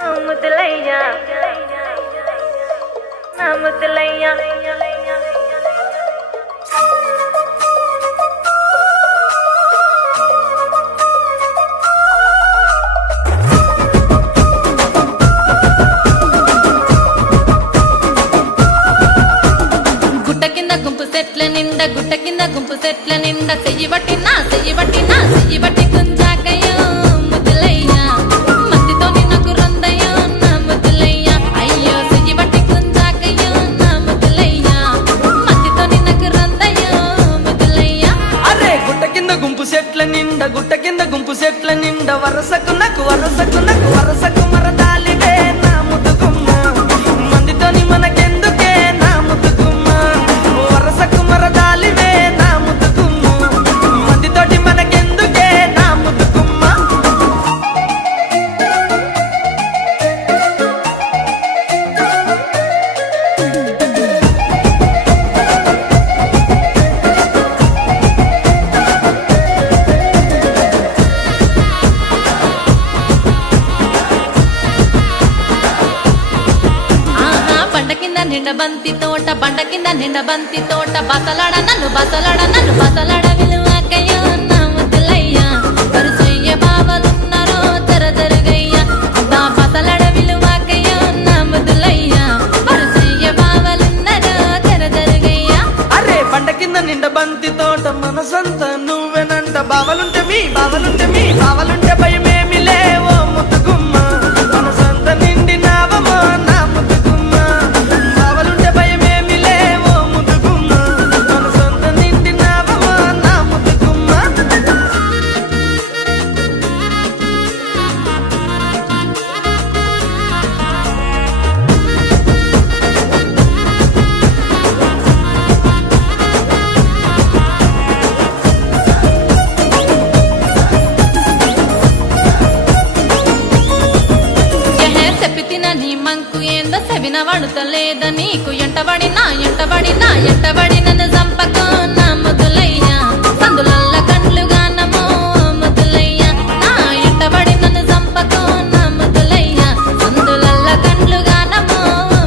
ముద్దులయ్యా నా ముద్దులయ్యా గుట్ట కింద గుంపు సెట్ల నిండా గుట్ట కింద గుంపు సెట్ల నిండా చెయ్యి బట్టి నా చెయ్యి బట్టి సెట్ల నిండా గుట్ట కింద గుంపు సెట్ల నిండా వరసకున్న నిండ బంతి తోట బండ కింద నిండ బంతి తోట. బసలాడ నన్ను బసలాడ నన్ను బసలాడ విలువకయ్యో నా ముద్దులయ్యా. వరుసయ్య బావలున్నారో తెర తెరగయ్యా అబ్బా బసలాడ విలువకయ్యో నా ముద్దులయ్యా. వరుసయ్య బావలున్నారో తెర తెరగయ్యా అరే పంట కింద నిండ బంతి తోట మనసంత నువ్వెనంట బావలుంటే మీ బావలుంటే మీ బావలుంటే నిమ్మంకు నీ మంకు ఏందో సెవిన వడుతలేద నీకు ఎంటబడి నా ఎంటబడి నన్ను చంపకో నా ముద్దులయ్యా. సందులల్ల కండ్లుగా నమో ముద్దులయ్యా. నా ఎంటబడి నన్ను చంపకో నా ముద్దులయ్యా. సందులల్ల కండ్లుగా నమో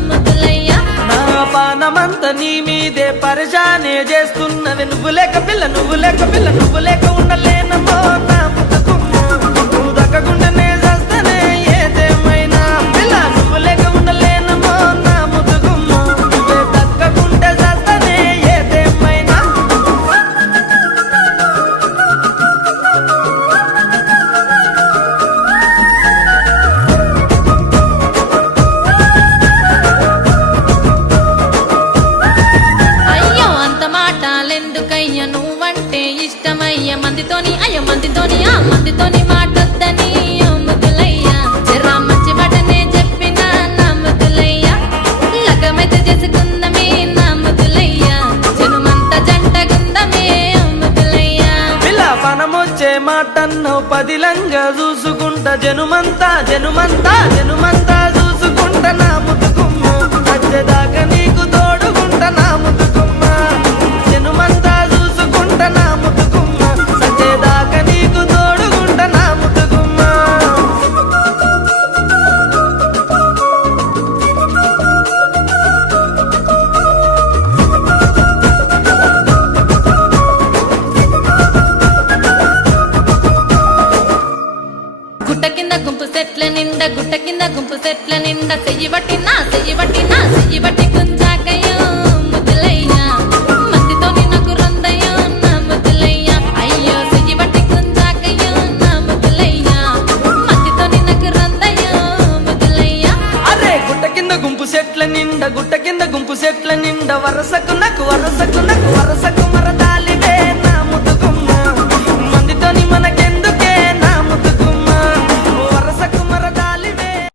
ముద్దులయ్యా. నా పానమంత నీ మీదే పరిశానే చేస్తున్నది. నువ్వు లేక పిల్ల నువ్వు లేక పిల్ల నువ్వు లేక మందితోని అయ్యో మందితోని ఆ మందితోని మాటొద్దని ఓ ముద్దులయ్యా జరా మంచి మాటనే చెప్పిన నా ముద్దులయ్యా లగమైతే చేసుకుందమే నా ముద్దులయ్యా జనుమంత జంటగుందమే ఓ ముద్దులయ్యా పిల్ల పనమొచ్చే పదిలంగా చూసుకుంటా. జనుమంతా జనుమంతా జనుమంతా. గుట్ట కింద గుంపు సెట్ల నిండా గుట్ట కింద గుంపు సెట్ల నిండా. చెయ్యి పట్టినా చెయ్యి పట్టినా చెయ్యి పట్టి నా చెయ్యి పట్టి గుంపు సెట్ల నిండా గుట్ట కింద గుంపు సెట్ల నిండా. వరసకు